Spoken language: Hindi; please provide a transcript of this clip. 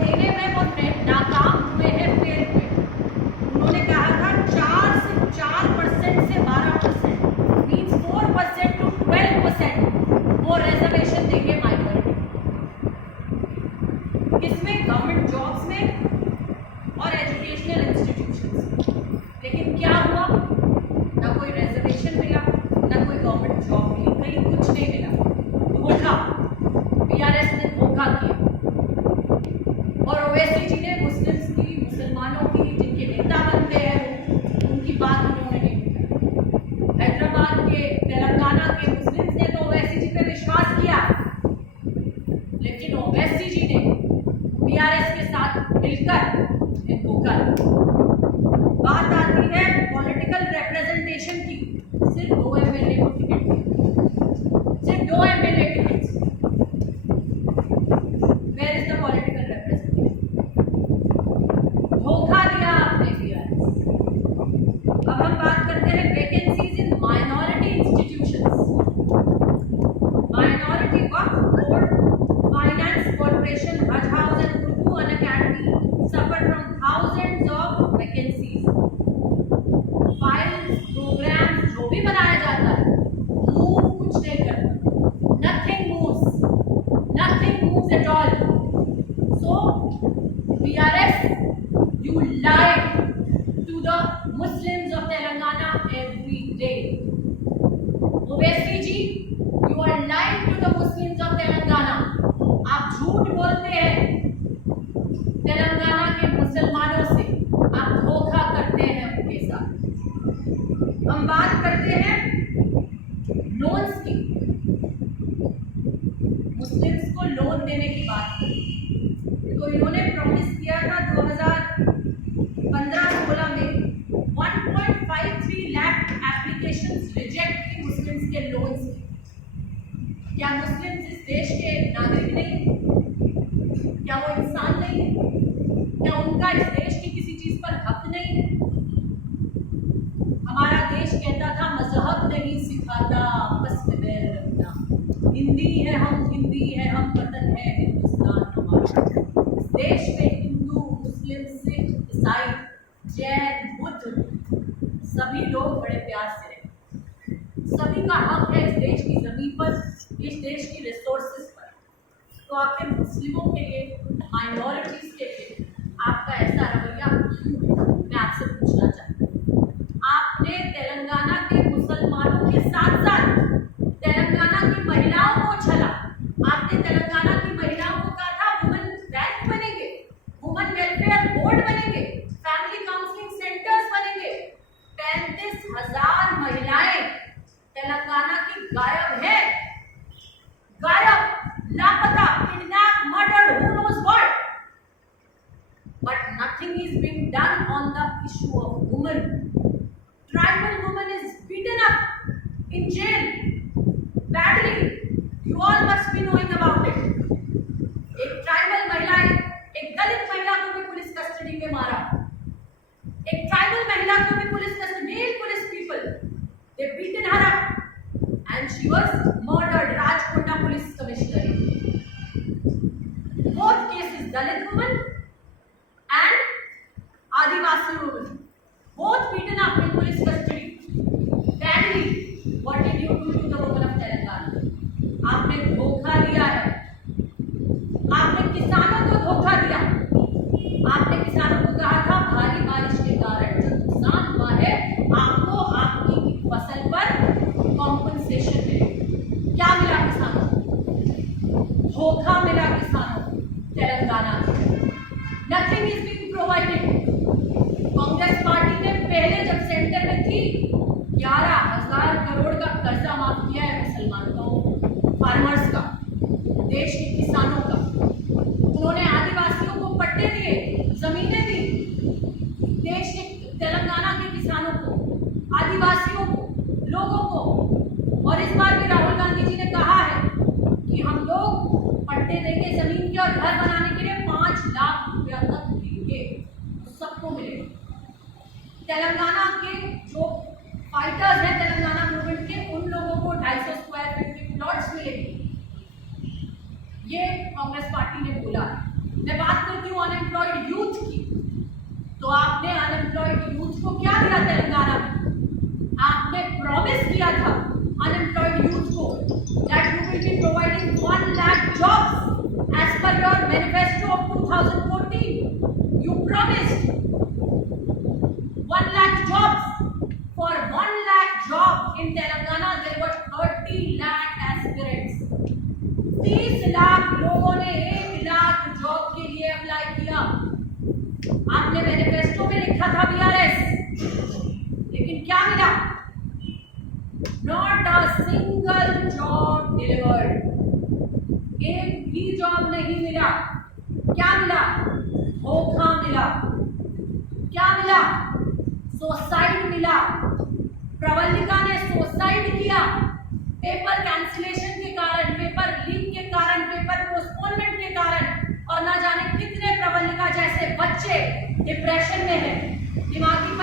देने में वो नाकाम हुए हैं, फेल हुए। उन्होंने कहा था 4% से 12%, मीन्स 4% to 12% वो रिजर्वेशन देंगे माइनॉरिटी। किसमें? गवर्नमेंट जॉब्स में और एजुकेशनल इंस्टीट्यूशंस। लेकिन क्या हुआ? ना कोई रिजर्वेशन मिला, ना कोई गवर्नमेंट जॉब मिली, कहीं कुछ नहीं मिला। धोखा, बीआरएस ने धोखा किया। और ओवैसी जी ने मुस्लिम्स की, मुसलमानों की, जिनके नेता बनते हैं उनकी बात उन्होंने नहीं की। हैदराबाद के, तेलंगाना के मुस्लिम्स ने तो ओवैसी जी पे विश्वास किया, लेकिन ओवैसी जी ने बीआरएस के साथ मिलकर धोखा। बात आती है पॉलिटिकल रिप्रेजेंटेशन की। सिर्फ 2 एमएलए को टिकट दिया, सिर्फ 2 MLA ticket. Where is the political representation? धोखा दिया आपने बीआरएस। अब हम बात करते हैं vacancies in minority institutions. Minority Waqf board, finance corporation, Haj house and Urdu Unacademy suffered from thousands of vacancies. Files, programmes जो भी बनाया जाता है, मूव कुछ नहीं करता। Nothing moves at all. So BRS, you lie to the Muslims of Telangana every day. Owaisi ji, you are lying to the Muslims of Telangana. आप झूठ बोलते हैं तेलंगाना के मुसलमानों से, आप धोखा करते हैं उनके साथ। हम बात करते हैं लोन्स की। मुस्लिम्स को लोन देने की बात करें तो इन्होंने प्रॉमिस किया था 2015-16 में 1.53 लाख एप्लीकेशंस रिजेक्ट की मुस्लिम्स के लोन्स की। क्या मुस्लिम्स इस देश के नागरिक नहीं? क्या वो इंसान नहीं है? क्या उनका इस देश की किसी चीज पर हक नहीं है? हमारा देश कहता था मजहब नहीं सिखाता आपस में बैर रखना, हिंदी है हम वतन है हिंदुस्तान हमारा। इस देश में हिंदू, मुस्लिम, सिख, ईसाई, जैन, बुद्ध सभी लोग बड़े प्यार से रहते। सभी का हक है इस देश की जमीन पर, इस देश की रिसोर्सेज पर। तो आखिर मुस्लिमों के लिए, माइनॉरिटीज के लिए आपका ऐसा रवैया क्यों है? मैं आपसे पूछना चाहती हूँ। आपने तेलंगाना के मुसलमानों के साथ साथ तेलंगाना की महिलाओं को छला। आपने तेलंगाना की महिलाओं को कहा था वुमेन बैंक बनेंगे, वुमेन वेलफेयर बोर्ड बनेंगे, फैमिली काउंसलिंग सेंटर्स बनेंगे। 35,000 महिलाएं तेलंगाना की गायब है, गायब, लापता, kidnap, murdered, who knows what. But nothing is being done on the issue of women. Tribal woman is beaten up in jail badly. You all must be knowing about it. एक ट्राइबल महिला, एक दलित महिला को भी पुलिस कस्टडी में मारा। एक ट्राइबल महिला को भी police custody, male police people, they beaten her up and she was murdered. Rajkonda police commissioner. Both cases, Dalit woman and Adivasi woman, both beaten up in police custody badly. What did you do to the women of Telangana? आपने धोखा दिया है, आपने किसानों को धोखा दिया। आपने किसानों को कहा था भारी बारिश के कारण जो नुकसान हुआ है आपको आपकी फसल पर कॉम्पनसेशन मिलेगा। क्या मिला किसानों को? धोखा मिला किसानों को तेलंगाना में। Nothing is being provided. Congress party ने पहले जब सेंटर में थी 11,000 करोड़ का कर्जा माफ किया है मुसलमानों, फार्मर्स का, देश के किसानों का। उन्होंने आदिवासियों को पट्टे दिए, जमीनें दी, देश के तेलंगाना के किसानों को, आदिवासियों को, लोगों को। और इस बार भी राहुल गांधी जी ने कहा है कि हम लोग पट्टे देंगे जमीन के और घर बनाने के लिए 5 लाख रुपया तक देंगे, तो सबको मिलेगा। तेलंगाना के जो फाइटर्स हैं तेलंगाना मूवमेंट के, उन लोगों को 250 स्क्वायर फीट के प्लॉट्स मिलेंगे। ये कांग्रेस पार्टी ने बोला। मैं बात करती हूँ अनएम्प्लॉयड यूथ की, तो आपने अनएम्प्लॉयड यूथ को क्या दिया तेलंगाना में? आपने प्रॉमिस किया था अनएम्प्लॉयड यूथ को that you will be providing 1 lakh jobs as per your manifesto of 2014. You promised 1 lakh jobs. For 1 lakh jobs in Telangana, there were 30 lakh aspirants. 30 lakh लोगों ने 1 लाख जॉब के लिए अप्लाई किया. आपने मैनिफेस्टो में लिखा था बीआरएस, लेकिन क्या मिला? Not a single job delivered. एक भी जॉब नहीं मिला. क्या मिला? धोखा मिला. क्या मिला? सुसाइड मिला. प्रवल्लिका ने सुसाइड किया पेपर कैंसिलेशन के कारण, पेपर लीक के कारण, पेपर पोस्टपोनमेंट के कारण, और ना जाने कितने प्रवल्लिका जैसे बच्चे डिप्रेशन में हैं, दिमागी